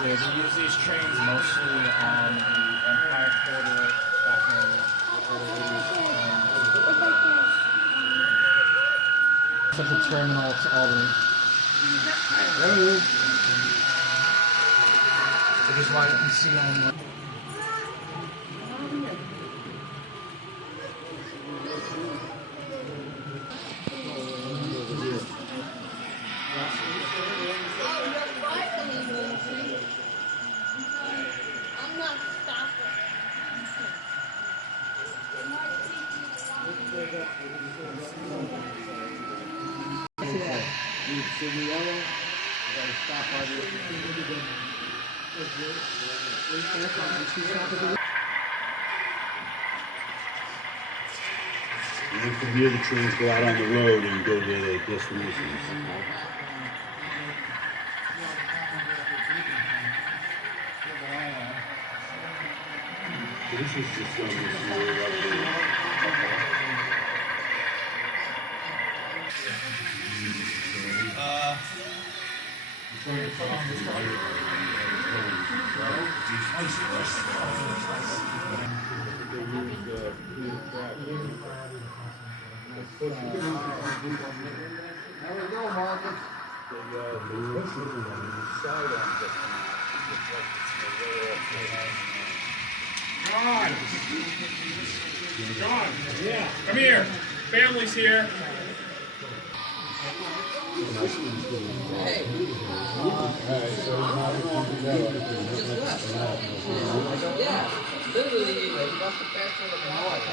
Yeah, they use these trains mostly on the Empire Quarter back in the early 80s. Such a terminal to Albany. Which is why you can see on the And from here, the trains go out on the road and go to their destinations. So this is just this There we go, Marcus. John! John! Yeah. Come here. Family's here. Yeah, literally, he left the passport of the north.